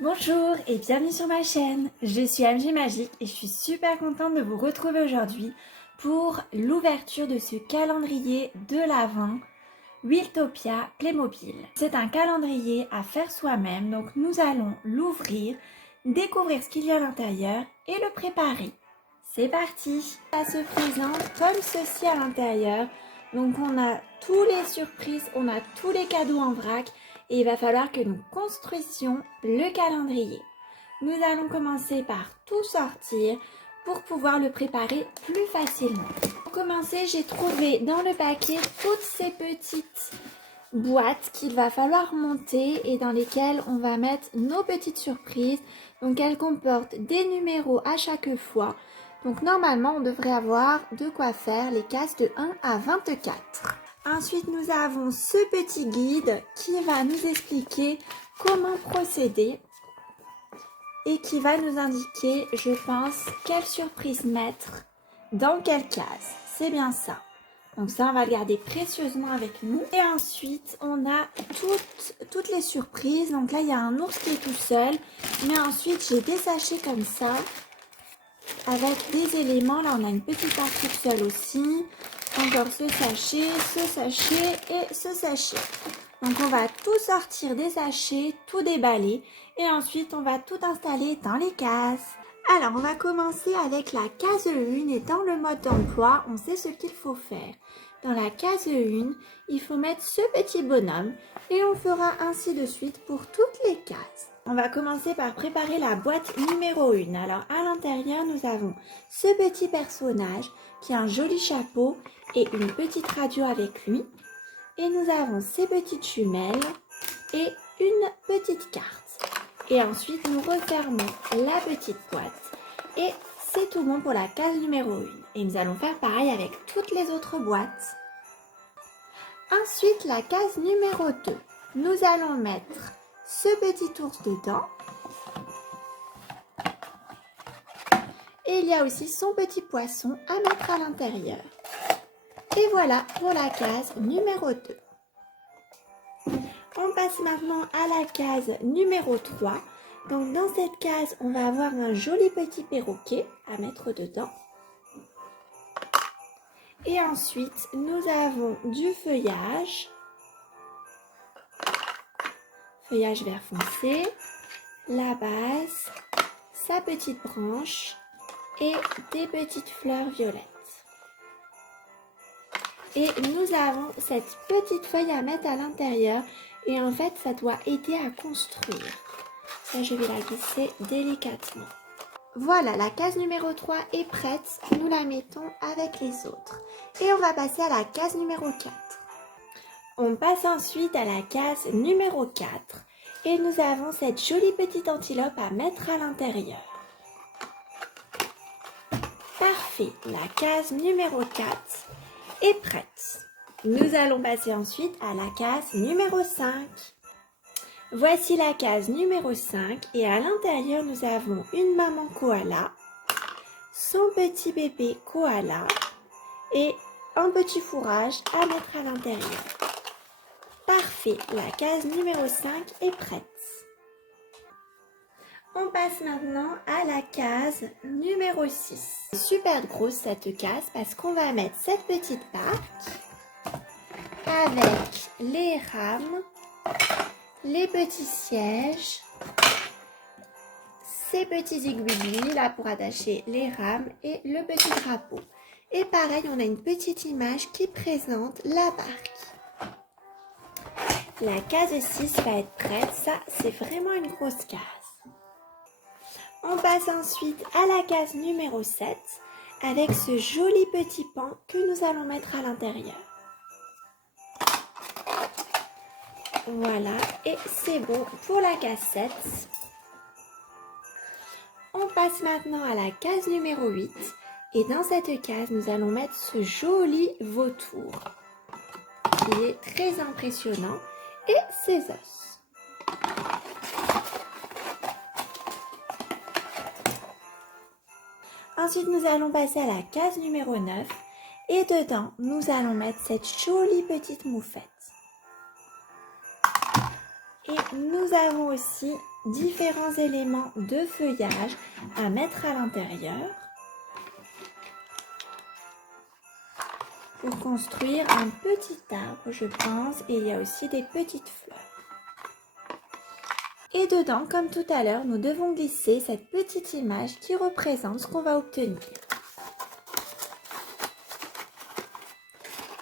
Bonjour et bienvenue sur ma chaîne, je suis MJ Magique et je suis super contente de vous retrouver aujourd'hui pour l'ouverture de ce calendrier de l'Avent Wiltopia Playmobil. C'est un calendrier à faire soi-même, donc nous allons l'ouvrir, découvrir ce qu'il y a à l'intérieur et le préparer. C'est parti! Ça se présente comme ceci à l'intérieur, donc on a tous les surprises, on a tous les cadeaux en vrac. Et il va falloir que nous construisions le calendrier. Nous allons commencer par tout sortir pour pouvoir le préparer plus facilement. Pour commencer, j'ai trouvé dans le paquet toutes ces petites boîtes qu'il va falloir monter et dans lesquelles on va mettre nos petites surprises. Donc elles comportent des numéros à chaque fois. Donc normalement, on devrait avoir de quoi faire les cases de 1 à 24. Ensuite, nous avons ce petit guide qui va nous expliquer comment procéder et qui va nous indiquer, je pense, quelle surprise mettre dans quelle case. C'est bien ça. Donc ça, on va le garder précieusement avec nous. Et ensuite, on a toutes les surprises. Donc là, il y a un ours qui est tout seul. Mais ensuite, j'ai des sachets comme ça avec des éléments. Là, on a une petite barre toute seule aussi. Encore ce sachet et ce sachet. Donc on va tout sortir des sachets, tout déballer et ensuite on va tout installer dans les cases. Alors on va commencer avec la case 1 et dans le mode d'emploi, on sait ce qu'il faut faire. Dans la case 1, il faut mettre ce petit bonhomme et on fera ainsi de suite pour toutes les cases. On va commencer par préparer la boîte numéro 1. Alors à l'intérieur, nous avons ce petit personnage qui a un joli chapeau et une petite radio avec lui. Et nous avons ces petites jumelles et une petite carte. Et ensuite, nous refermons la petite boîte. Et c'est tout bon pour la case numéro 1. Et nous allons faire pareil avec toutes les autres boîtes. Ensuite, la case numéro 2. Nous allons mettre ce petit ours dedans. Et il y a aussi son petit poisson à mettre à l'intérieur. Et voilà pour la case numéro 2. On passe maintenant à la case numéro 3. Donc dans cette case, on va avoir un joli petit perroquet à mettre dedans. Et ensuite, nous avons du feuillage. Feuillage vert foncé. La base, sa petite branche et des petites fleurs violettes. Et nous avons cette petite feuille à mettre à l'intérieur et en fait ça doit aider à construire. Ça je vais la glisser délicatement. Voilà, la case numéro 3 est prête, nous la mettons avec les autres. Et on va passer à la case numéro 4. On passe ensuite à la case numéro 4 et nous avons cette jolie petite antilope à mettre à l'intérieur. Parfait, la case numéro 4 est prête. Nous allons passer ensuite à la case numéro 5. Voici la case numéro 5 et à l'intérieur nous avons une maman koala, son petit bébé koala et un petit fourrage à mettre à l'intérieur. Parfait, la case numéro 5 est prête. On passe maintenant à la case numéro 6. Super grosse cette case parce qu'on va mettre cette petite barque avec les rames, les petits sièges, ces petits aiguilles là pour attacher les rames et le petit drapeau. Et pareil, on a une petite image qui présente la barque. La case 6 va être prête, ça c'est vraiment une grosse case. On passe ensuite à la case numéro 7 avec ce joli petit pan que nous allons mettre à l'intérieur. Voilà, et c'est bon pour la case 7. On passe maintenant à la case numéro 8 et dans cette case, nous allons mettre ce joli vautour qui est très impressionnant et ses os. Ensuite, nous allons passer à la case numéro 9 et dedans, nous allons mettre cette jolie petite moufette. Et Et nous avons aussi différents éléments de feuillage à mettre à l'intérieur pour construire un petit arbre, je pense, et il y a aussi des petites fleurs. Et dedans, comme tout à l'heure, nous devons glisser cette petite image qui représente ce qu'on va obtenir.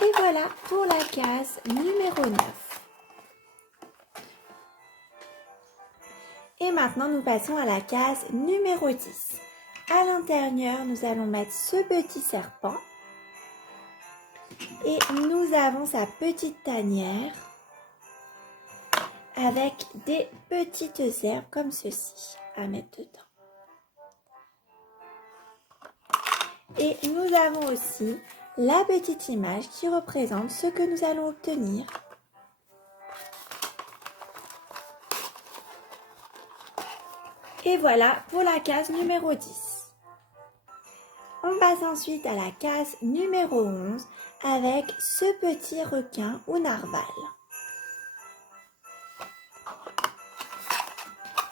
Et voilà pour la case numéro 9. Et maintenant, nous passons à la case numéro 10. À l'intérieur, nous allons mettre ce petit serpent. Et nous avons sa petite tanière avec des petites herbes comme ceci à mettre dedans. Et nous avons aussi la petite image qui représente ce que nous allons obtenir. Et voilà pour la case numéro 10. On passe ensuite à la case numéro 11 avec ce petit requin ou narval.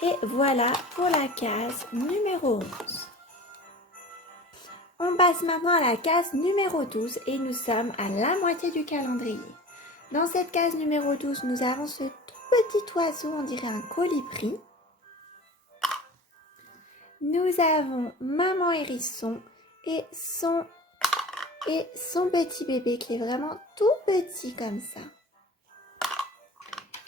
Et voilà pour la case numéro 11. On passe maintenant à la case numéro 12 et nous sommes à la moitié du calendrier. Dans cette case numéro 12, nous avons ce tout petit oiseau, on dirait un colibri. Nous avons maman hérisson et son petit bébé qui est vraiment tout petit comme ça.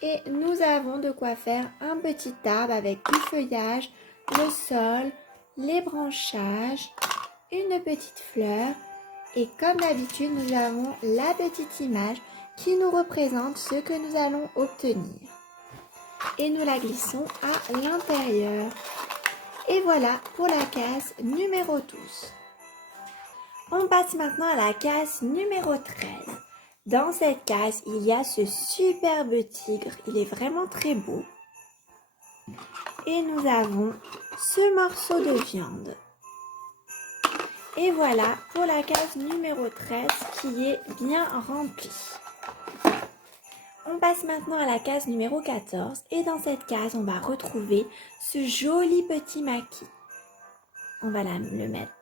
Et nous avons de quoi faire un petit arbre avec du feuillage, le sol, les branchages, une petite fleur. Et comme d'habitude, nous avons la petite image qui nous représente ce que nous allons obtenir. Et nous la glissons à l'intérieur. Et voilà pour la case numéro 12. On passe maintenant à la case numéro 13. Dans cette case, il y a ce superbe tigre. Il est vraiment très beau. Et nous avons ce morceau de viande. Et voilà pour la case numéro 13 qui est bien remplie. On passe maintenant à la case numéro 14. Et dans cette case, on va retrouver ce joli petit maquis. On va le mettre.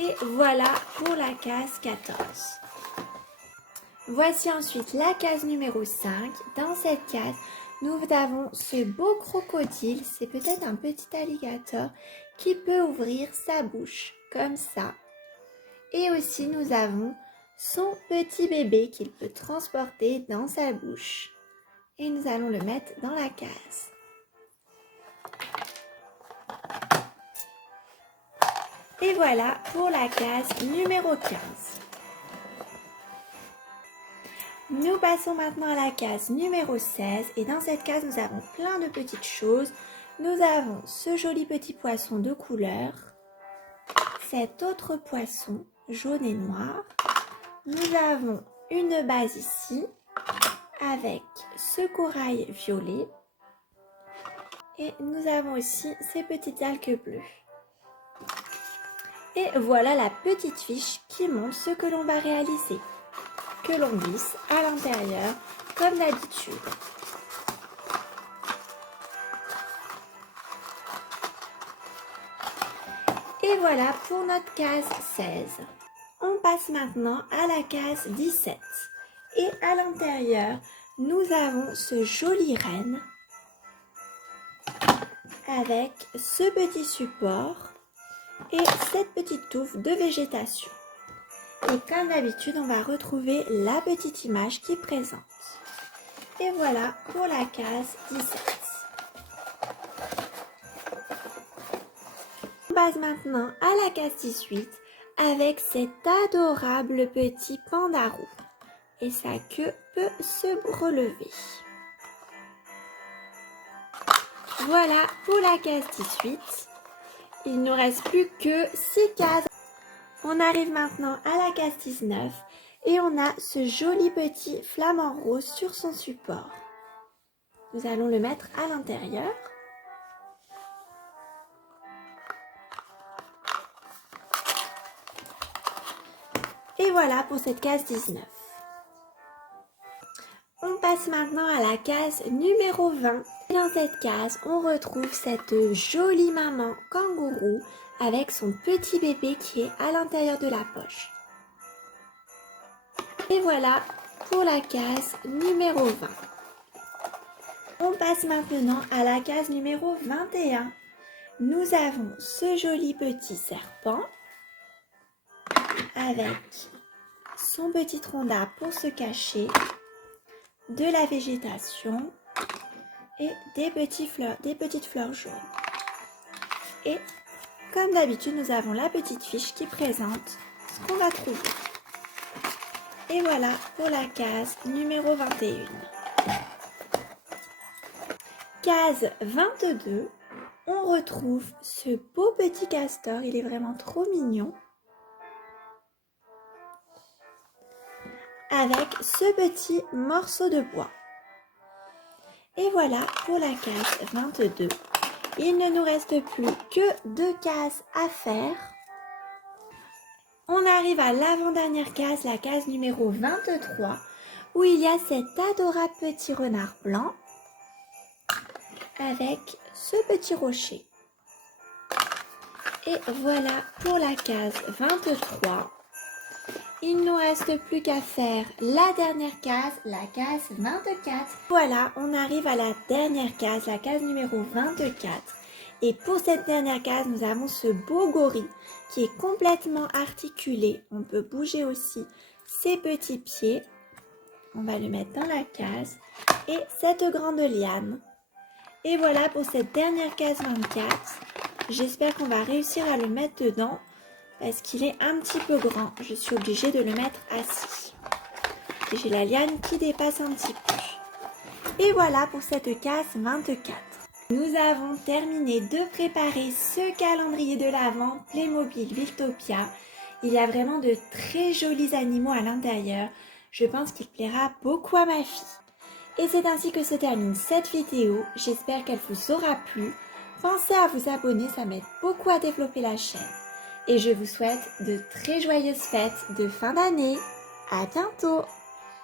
Et voilà pour la case 14. Voici ensuite la case numéro 5. Dans cette case, nous avons ce beau crocodile. C'est peut-être un petit alligator qui peut ouvrir sa bouche comme ça. Et aussi, nous avons son petit bébé qu'il peut transporter dans sa bouche. Et nous allons le mettre dans la case. Et voilà pour la case numéro 15. Nous passons maintenant à la case numéro 16 et dans cette case nous avons plein de petites choses. Nous avons ce joli petit poisson de couleur, cet autre poisson jaune et noir. Nous avons une base ici avec ce corail violet et nous avons aussi ces petites algues bleues. Et voilà la petite fiche qui montre ce que l'on va réaliser, que l'on glisse à l'intérieur comme d'habitude. Et voilà pour notre case 16. On passe maintenant à la case 17. Et à l'intérieur, nous avons ce joli renne avec ce petit support et cette petite touffe de végétation. Et comme d'habitude, on va retrouver la petite image qui présente. Et voilà pour la case 17. On passe maintenant à la case 18 avec cet adorable petit pandarou. Et sa queue peut se relever. Voilà pour la case 18. Il ne nous reste plus que 6 cases. On arrive maintenant à la case 19 et on a ce joli petit flamant rose sur son support. Nous allons le mettre à l'intérieur. Et voilà pour cette case 19. On passe maintenant à la case numéro 20. Dans cette case, on retrouve cette jolie maman kangourou avec son petit bébé qui est à l'intérieur de la poche. Et voilà pour la case numéro 20. On passe maintenant à la case numéro 21. Nous avons ce joli petit serpent avec son petit tronc d'arbre pour se cacher, de la végétation et des petites fleurs jaunes. Et comme d'habitude, nous avons la petite fiche qui présente ce qu'on va trouver. Et voilà pour la case numéro 21. Case 22, on retrouve ce beau petit castor, il est vraiment trop mignon. Avec ce petit morceau de bois. Et voilà pour la case 22. Il ne nous reste plus que 2 cases à faire. On arrive à l'avant-dernière case, la case numéro 23, où il y a cet adorable petit renard blanc avec ce petit rocher. Et voilà pour la case 23. Il ne nous reste plus qu'à faire la dernière case, la case 24. Voilà, on arrive à la dernière case, la case numéro 24. Et pour cette dernière case, nous avons ce beau gorille qui est complètement articulé. On peut bouger aussi ses petits pieds. On va le mettre dans la case. Et cette grande liane. Et voilà pour cette dernière case 24. J'espère qu'on va réussir à le mettre dedans parce qu'il est un petit peu grand. Je suis obligée de le mettre assis. Et j'ai la liane qui dépasse un petit peu. Et voilà pour cette case 24. Nous avons terminé de préparer ce calendrier de l'Avent Playmobil Wiltopia. Il y a vraiment de très jolis animaux à l'intérieur. Je pense qu'il plaira beaucoup à ma fille. Et c'est ainsi que se termine cette vidéo. J'espère qu'elle vous aura plu. Pensez à vous abonner, ça m'aide beaucoup à développer la chaîne. Et je vous souhaite de très joyeuses fêtes de fin d'année. À bientôt!